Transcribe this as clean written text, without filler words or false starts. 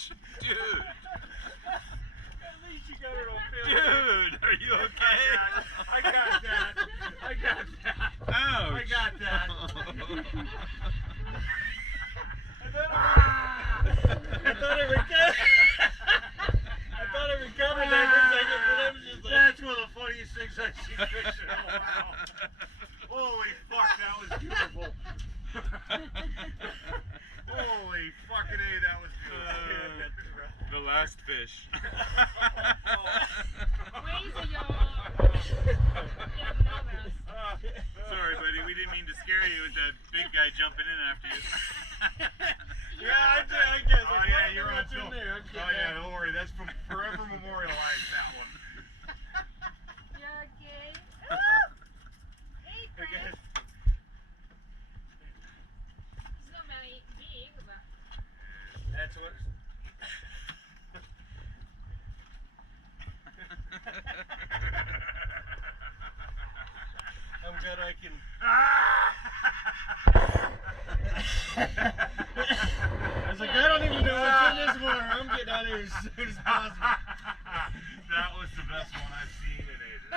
Ouch! Dude! At least you got it on film. Dude, are you okay? I got that. I got that. Ouch! I got that. I thought it recovered. I thought it recovered there for a second, but it was just like... That's one of the funniest things I've seen fishing in a while. Holy fuck, that was beautiful. Holy fucking A, that was beautiful. The last fish. Sorry, buddy, we didn't mean to scare you with that big guy jumping in after you. Yeah, I guess. Oh, yeah, you're on film. Oh, yeah, don't worry. That's from forever memorialized, that one. You're okay? Hey, I guess. It's not very big, but... That's what... I'm glad I can... I was like, I don't even know what's in this water. I'm getting out of here as soon as possible. That was the best one I've seen in ages.